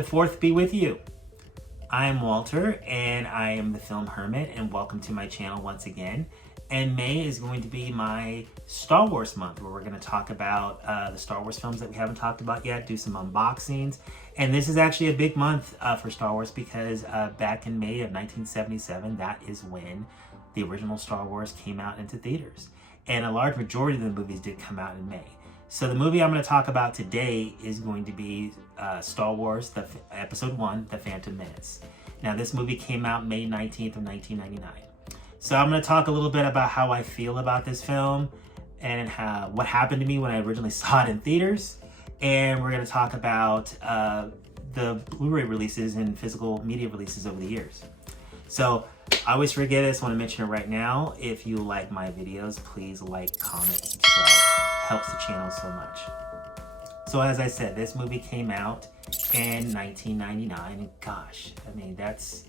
the 4th be with you. I'm Walter, and I am the film Hermit, and welcome to my channel once again. And May is going to be my Star Wars month, where we're going to talk about the Star Wars films that we haven't talked about yet, do some unboxings. And this is actually a big month for Star Wars because back in May of 1977, that is when the original Star Wars came out into theaters. And a large majority of the movies did come out in May. So the movie I'm going to talk about today is going to be Star Wars, Episode 1, The Phantom Menace. Now, this movie came out May 19th of 1999. So I'm going to talk a little bit about how I feel about this film and what happened to me when I originally saw it in theaters. And we're going to talk about the Blu-ray releases and physical media releases over the years. So I always forget this, I want to mention it right now. If you like my videos, please like, comment, subscribe. Helps the channel so much. So as I said, this movie came out in 1999, and gosh, I mean, that's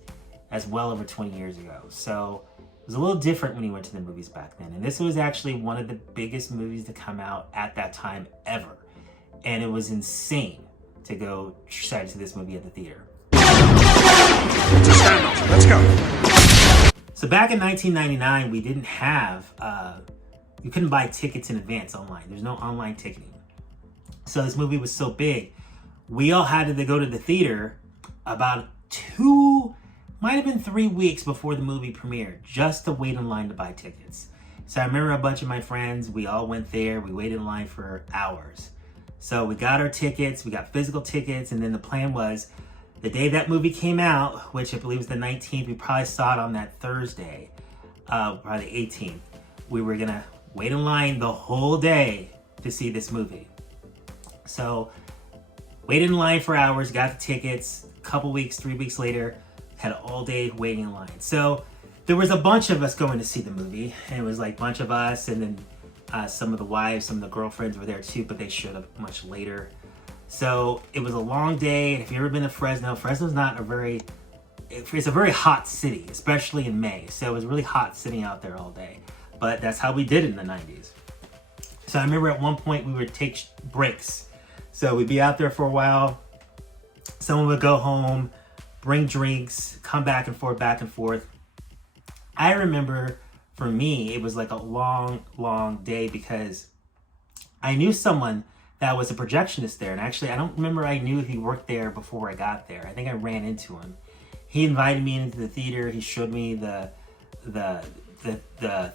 well over 20 years ago. So it was a little different when you went to the movies back then. And this was actually one of the biggest movies to come out at that time ever. And it was insane to go try to see this movie at the theater. Let's go. So back in 1999, we didn't have, you couldn't buy tickets in advance online. There's no online ticketing. So this movie was so big, we all had to go to the theater about 3 weeks before the movie premiered, just to wait in line to buy tickets. So I remember a bunch of my friends, we all went there, we waited in line for hours. So we got our tickets, we got physical tickets, and then the plan was, the day that movie came out, which I believe was the 19th, we probably saw it on that Thursday, probably the 18th. We were gonna wait in line the whole day to see this movie. So, waited in line for hours, got the tickets, a couple weeks, 3 weeks later, had all day waiting in line. So, there was a bunch of us going to see the movie, and it was like a bunch of us, and then some of the wives, some of the girlfriends were there too, but they showed up much later. So it was a long day. If you've ever been to Fresno, Fresno's not it's a very hot city, especially in May. So it was really hot sitting out there all day. But that's how we did it in the 90s. So I remember at one point we would take breaks. So we'd be out there for a while. Someone would go home, bring drinks, come back and forth, back and forth. I remember for me, it was like a long, long day because I knew someone that was a projectionist there. And actually, I don't remember I knew if he worked there before I got there. I think I ran into him. He invited me into the theater. He showed me the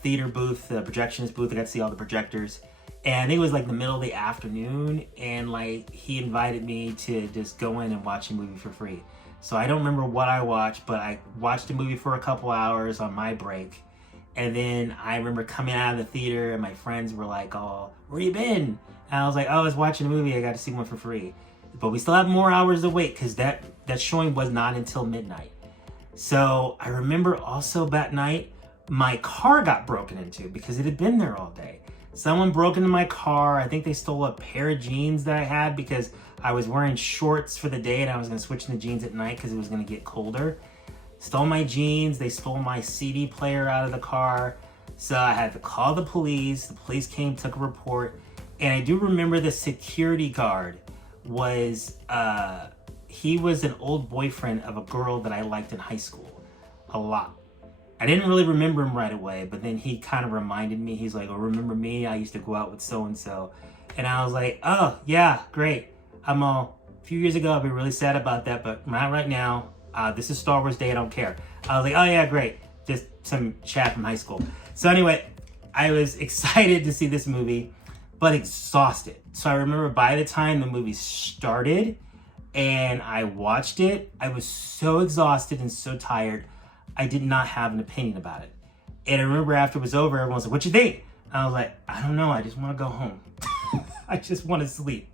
theater booth, the projectionist booth. I got to see all the projectors. And I think it was like the middle of the afternoon. And like, he invited me to just go in and watch a movie for free. So I don't remember what I watched, but I watched a movie for a couple hours on my break. And then I remember coming out of the theater and my friends were like, "Oh, where you been?" And I was like, "Oh, I was watching a movie. I got to see one for free." But we still have more hours to wait because that showing was not until midnight. So I remember also that night, my car got broken into because it had been there all day. Someone broke into my car. I think they stole a pair of jeans that I had because I was wearing shorts for the day and I was going to switch into jeans at night because it was going to get colder. Stole my jeans. They stole my CD player out of the car. So I had to call the police. The police came, took a report. And I do remember the security guard was, he was an old boyfriend of a girl that I liked in high school a lot. I didn't really remember him right away, but then he kind of reminded me. He's like, "Oh, remember me? I used to go out with so-and-so." And I was like, "Oh, yeah, great. A few years ago, I'd be really sad about that, but not right now. This is Star Wars Day, I don't care." I was like, "Oh yeah, great. Just some chat from high school." So anyway, I was excited to see this movie, but exhausted. So I remember by the time the movie started and I watched it, I was so exhausted and so tired, I did not have an opinion about it. And I remember after it was over, everyone was like, "What you think?" And I was like, "I don't know, I just want to go home." I just want to sleep.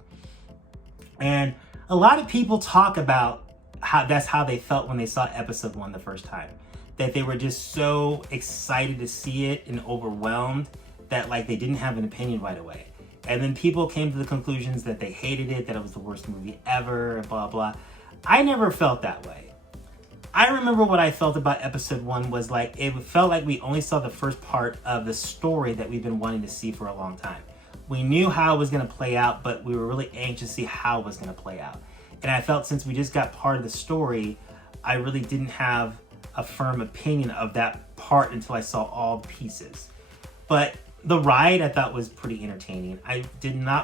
And a lot of people talk about how that's how they felt when they saw episode 1 the first time. That they were just so excited to see it and overwhelmed that like they didn't have an opinion right away. And then people came to the conclusions that they hated it, that it was the worst movie ever, blah, blah. I never felt that way. I remember what I felt about episode 1 was like, it felt like we only saw the first part of the story that we've been wanting to see for a long time. We knew how it was going to play out, but we were really anxious to see how it was going to play out. And I felt since we just got part of the story, I really didn't have a firm opinion of that part until I saw all the pieces. But the ride I thought was pretty entertaining. I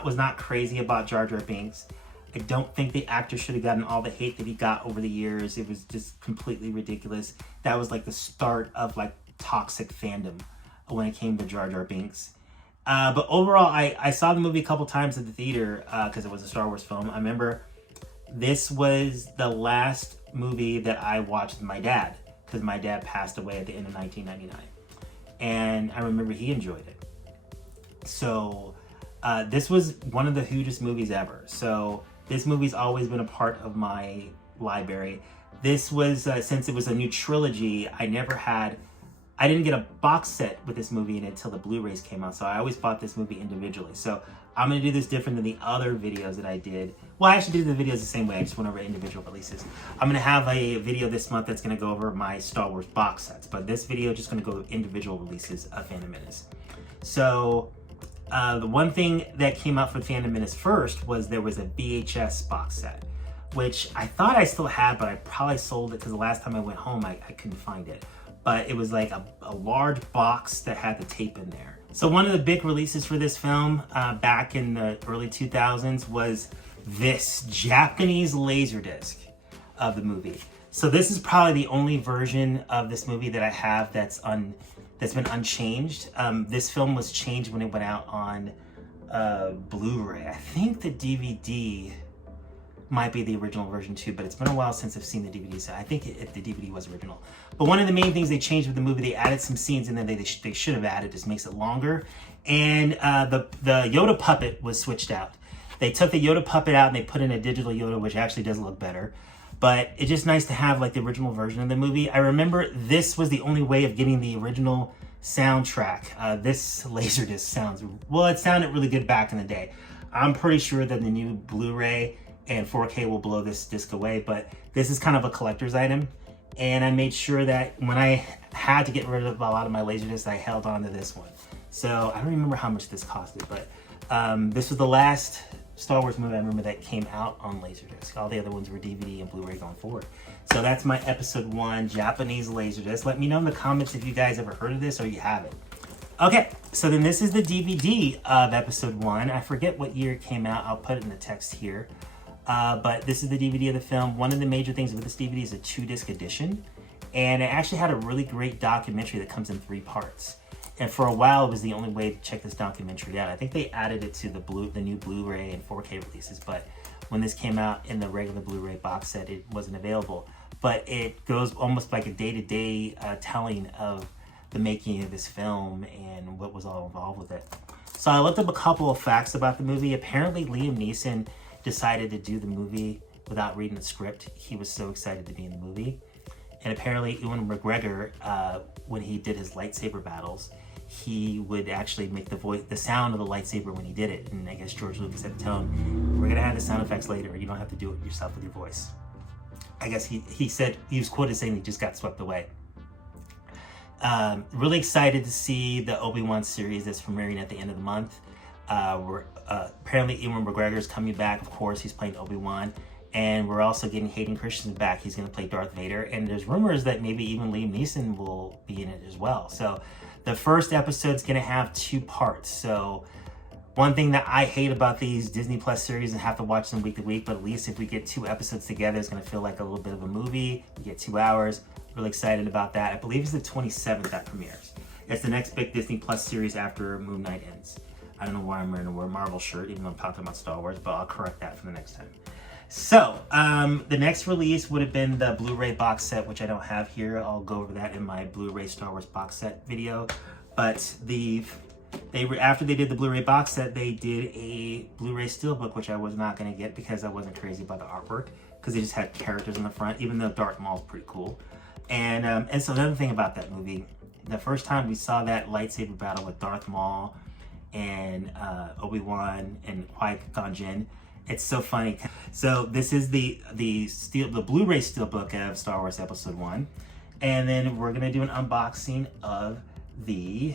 was not crazy about Jar Jar Binks. I don't think the actor should have gotten all the hate that he got over the years. It was just completely ridiculous. That was like the start of like toxic fandom when it came to Jar Jar Binks. But overall, I saw the movie a couple times at the theater because it was a Star Wars film. I remember this was the last movie that I watched with my dad because my dad passed away at the end of 1999. And I remember he enjoyed it. So this was one of the hugest movies ever. So this movie's always been a part of my library. This was, since it was a new trilogy, I didn't get a box set with this movie until the Blu-rays came out. So I always bought this movie individually. So I'm going to do this different than the other videos that I did. Well, I actually did the videos the same way. I just went over individual releases. I'm going to have a video this month that's going to go over my Star Wars box sets. But this video is just going to go over individual releases of Phantom Menace. So the one thing that came out for Phantom Menace first was there was a VHS box set, which I thought I still had, but I probably sold it because the last time I went home, I couldn't find it. But it was like a large box that had the tape in there. So one of the big releases for this film back in the early 2000s was this Japanese Laserdisc of the movie. So this is probably the only version of this movie that I have that's been unchanged. This film was changed when it went out on Blu-ray. I think the DVD might be the original version too, but it's been a while since I've seen the DVD, so I think the DVD was original. But one of the main things they changed with the movie, they added some scenes in there they should have added, just makes it longer. And the Yoda puppet was switched out. They took the Yoda puppet out and they put in a digital Yoda, which actually does look better. But it's just nice to have like the original version of the movie. I remember this was the only way of getting the original soundtrack. This Laserdisc it sounded really good back in the day. I'm pretty sure that the new Blu-ray and 4K will blow this disc away, but this is kind of a collector's item. And I made sure that when I had to get rid of a lot of my Laserdiscs, I held on to this one. So I don't remember how much this costed, but this was the last Star Wars movie I remember that came out on Laserdisc. All the other ones were DVD and Blu-ray going forward. So that's my episode 1 Japanese Laserdisc. Let me know in the comments if you guys ever heard of this or you have it. Okay, so then this is the DVD of episode 1. I forget what year it came out. I'll put it in the text here. But this is the DVD of the film. One of the major things with this DVD is a 2-disc edition. And it actually had a really great documentary that comes in 3 parts. And for a while, it was the only way to check this documentary out. I think they added it to the new Blu-ray and 4K releases. But when this came out in the regular Blu-ray box set, it wasn't available. But it goes almost like a day-to-day telling of the making of this film and what was all involved with it. So I looked up a couple of facts about the movie. Apparently, Liam Neeson decided to do the movie without reading the script. He was so excited to be in the movie. And apparently Ewan McGregor, when he did his lightsaber battles, he would actually make the sound of the lightsaber when he did it. And I guess George Lucas had to tell him, we're gonna have the sound effects later. You don't have to do it yourself with your voice. I guess he said, he was quoted saying he just got swept away. Really excited to see the Obi-Wan series that's premiering at the end of the month. Apparently Ewan McGregor is coming back. Of course, he's playing Obi-Wan. And we're also getting Hayden Christensen back. He's going to play Darth Vader. And there's rumors that maybe even Liam Neeson will be in it as well. So the first episode's going to have 2 parts. So one thing that I hate about these Disney Plus series is have to watch them week to week. But at least if we get 2 episodes together, it's going to feel like a little bit of a movie. We get 2 hours. Really excited about that. I believe it's the 27th that premieres. It's the next big Disney Plus series after Moon Knight ends. I don't know why I'm wearing a Marvel shirt, even though I'm talking about Star Wars, but I'll correct that for the next time. So, the next release would have been the Blu-ray box set, which I don't have here. I'll go over that in my Blu-ray Star Wars box set video. But after they did the Blu-ray box set, they did a Blu-ray Steelbook, which I was not going to get because I wasn't crazy about the artwork, because they just had characters in the front, even though Darth Maul's pretty cool. And so another thing about that movie, the first time we saw that lightsaber battle with Darth Maul and Obi-Wan and Qui-Gon Jinn, it's so funny. So this is the Blu-ray Steelbook of Star Wars Episode 1. And then we're going to do an unboxing of the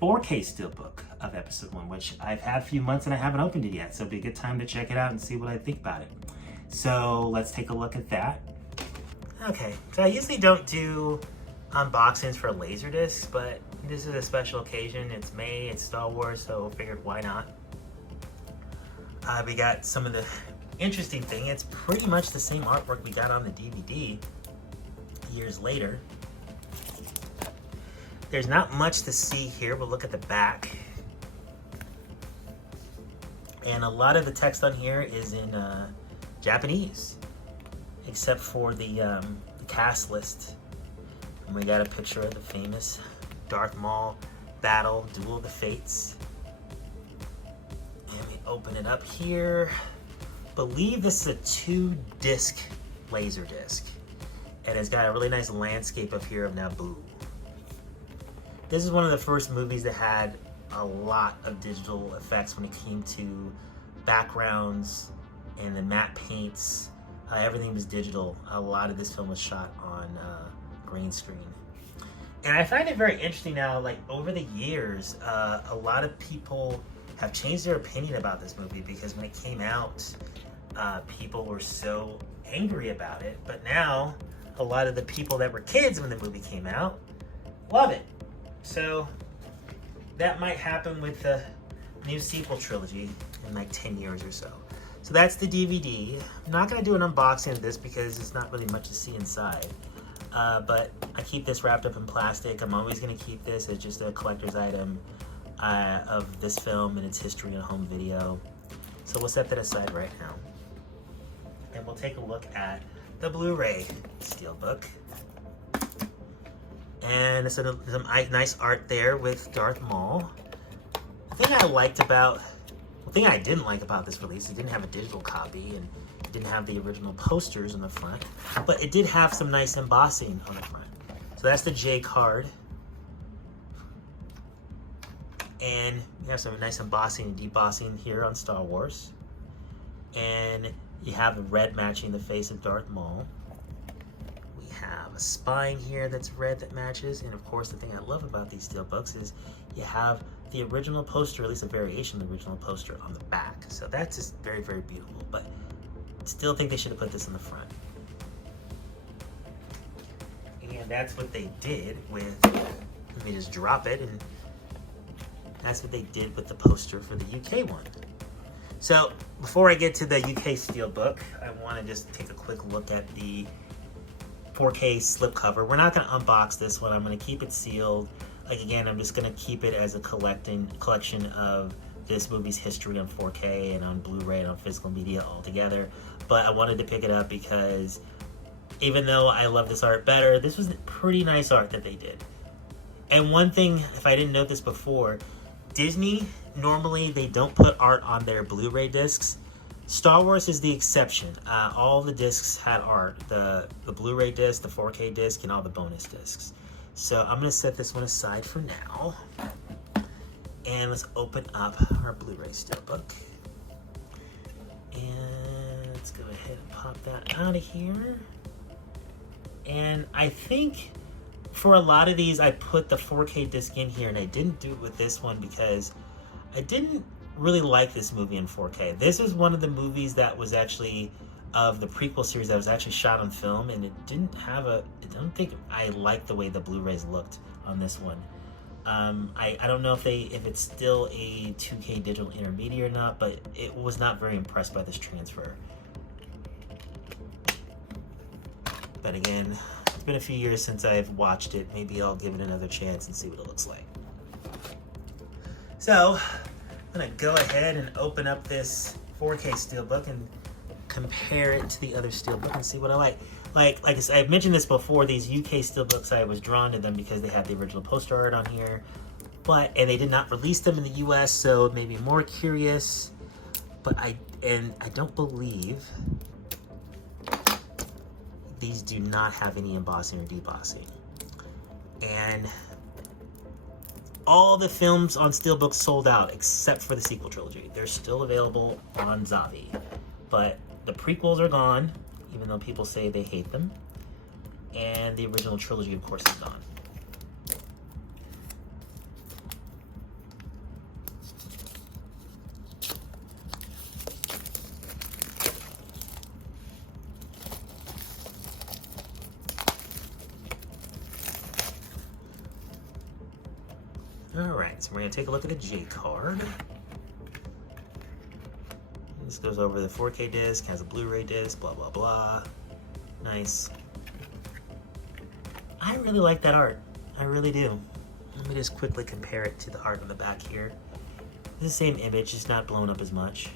4K Steelbook of Episode 1, which I've had a few months and I haven't opened it yet. So it'll be a good time to check it out and see what I think about it. So let's take a look at that. Okay, so I usually don't do unboxings for Laserdiscs, but this is a special occasion. It's May, it's Star Wars, so I figured why not. We got some of the interesting thing. It's pretty much the same artwork we got on the DVD years later. There's not much to see here, but look at the back. And a lot of the text on here is in Japanese, except for the cast list. And we got a picture of the famous Darth Maul battle, Duel of the Fates. And we open it up here. Believe this is a 2-disc Laserdisc. And it's got a really nice landscape up here of Naboo. This is one of the first movies that had a lot of digital effects when it came to backgrounds and the matte paints. Everything was digital. A lot of this film was shot on green screen. And I find it very interesting now, like over the years, a lot of people have changed their opinion about this movie, because when it came out, people were so angry about it. But now, a lot of the people that were kids when the movie came out love it. So that might happen with the new sequel trilogy in like 10 years or so. So that's the DVD. I'm not going to do an unboxing of this because it's not really much to see inside. But I keep this wrapped up in plastic. I'm always going to keep this as just a collector's item of this film and its history in home video. So we'll set that aside right now. And we'll take a look at the Blu-ray Steelbook. And it's some nice art there with Darth Maul. The thing I didn't like about this release, it didn't have a digital copy and it didn't have the original posters on the front, but it did have some nice embossing on the front. So that's the J card. And we have some nice embossing and debossing here on Star Wars. And you have the red matching the face of Darth Maul. We have a spine here that's red that matches. And of course, the thing I love about these steelbooks is you have the original poster, or at least a variation of the original poster, on the back. So that's just very, very beautiful. But still think they should have put this in the front. And that's what they did with, let me just drop it, and that's what they did with the poster for the UK one. So before I get to the UK Steelbook, I want to just take a quick look at the 4K slipcover. We're not going to unbox this one. I'm going to keep it sealed. Like, again, I'm just going to keep it as a collection of this movie's history on 4K and on Blu-ray and on physical media all together. But I wanted to pick it up because even though I love this art better, this was pretty nice art that they did. And one thing, if I didn't note this before, Disney, normally they don't put art on their Blu-ray discs. Star Wars is the exception. All the discs had art. The Blu-ray disc, the 4K disc, and all the bonus discs. So I'm going to set this one aside for now. And let's open up our Blu-ray Steelbook. And let's go ahead and pop that out of here. And I think for a lot of these, I put the 4K disc in here, and I didn't do it with this one because I didn't really like this movie in 4K. This is one of the movies that was actually of the prequel series that was actually shot on film, and it didn't have I don't think I liked the way the Blu-rays looked on this one. I don't know if it's still a 2K digital intermediate or not, but it was not very impressed by this transfer. But again, it's been a few years since I've watched it. Maybe I'll give it another chance and see what it looks like. So I'm gonna go ahead and open up this 4K Steelbook and compare it to the other Steelbook and see what I like. Like I've mentioned this before, these UK Steelbooks, I was drawn to them because they had the original poster art on here, and they did not release them in the US, so it made me more curious. But I don't believe these do not have any embossing or debossing. And all the films on Steelbook sold out except for the sequel trilogy. They're still available on Zavi, but the prequels are gone, even though people say they hate them. And the original trilogy, of course, is gone. Alright, so we're going to take a look at the J card. This goes over the 4K disc, has a Blu-ray disc, blah, blah, blah. Nice. I really like that art. I really do. Let me just quickly compare it to the art on the back here. It's the same image, just not blown up as much.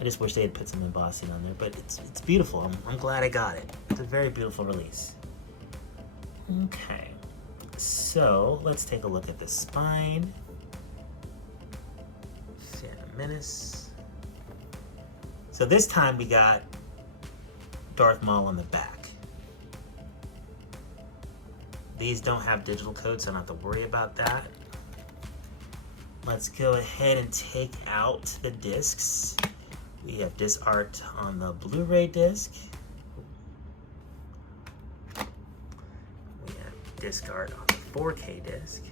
I just wish they had put some embossing on there, but it's beautiful. I'm glad I got it. It's a very beautiful release. Okay, so let's take a look at the spine. Menace. So this time we got Darth Maul on the back. These don't have digital code, so I don't have to worry about that. Let's go ahead and take out the discs. We have disc art on the Blu-ray disc. We have disc art on the 4K disc.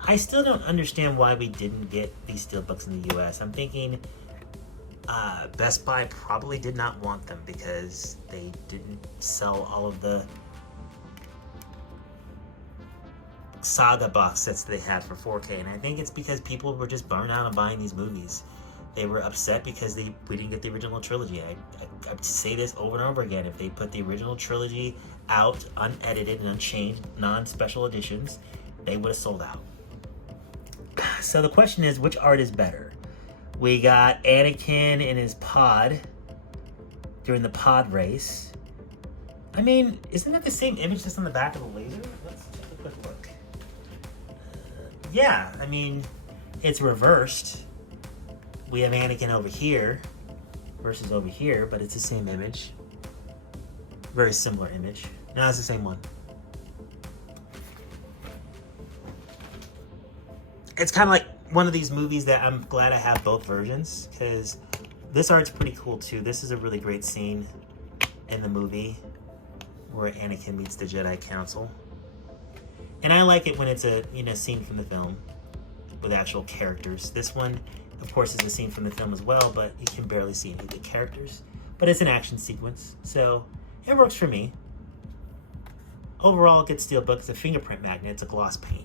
I still don't understand why we didn't get these steelbooks in the US. I'm thinking Best Buy probably did not want them because they didn't sell all of the saga box sets they had for 4K, and I think it's because people were just burned out on buying these movies. They were upset because we didn't get the original trilogy. I say this over and over again. If they put the original trilogy out unedited and unchanged, non-special editions, they would have sold out. So the question is, which art is better? We got Anakin in his pod during the pod race. I mean, isn't that the same image that's on the back of the laser? Let's take a quick look. Yeah, I mean, it's reversed. We have Anakin over here versus over here, but it's the same image. Very similar image. No, it's the same one. It's kind of like one of these movies that I'm glad I have both versions, because this art's pretty cool too. This is a really great scene in the movie where Anakin meets the Jedi Council. And I like it when it's a scene from the film with actual characters. This one, of course, is a scene from the film as well, but you can barely see any of the characters. But it's an action sequence, so it works for me. Overall, good steelbook. It's a fingerprint magnet. It's a gloss paint.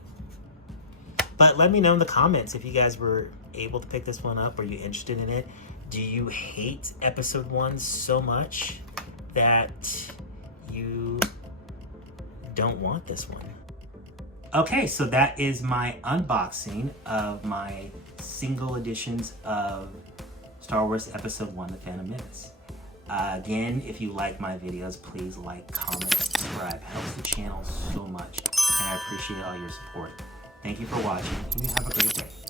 But let me know in the comments if you guys were able to pick this one up. Are you interested in it? Do you hate episode 1 so much that you don't want this one? Okay, so that is my unboxing of my single editions of Star Wars Episode 1, The Phantom Menace. Again, if you like my videos, please like, comment, subscribe. It helps the channel so much, and I appreciate all your support. Thank you for watching, and you have a great day.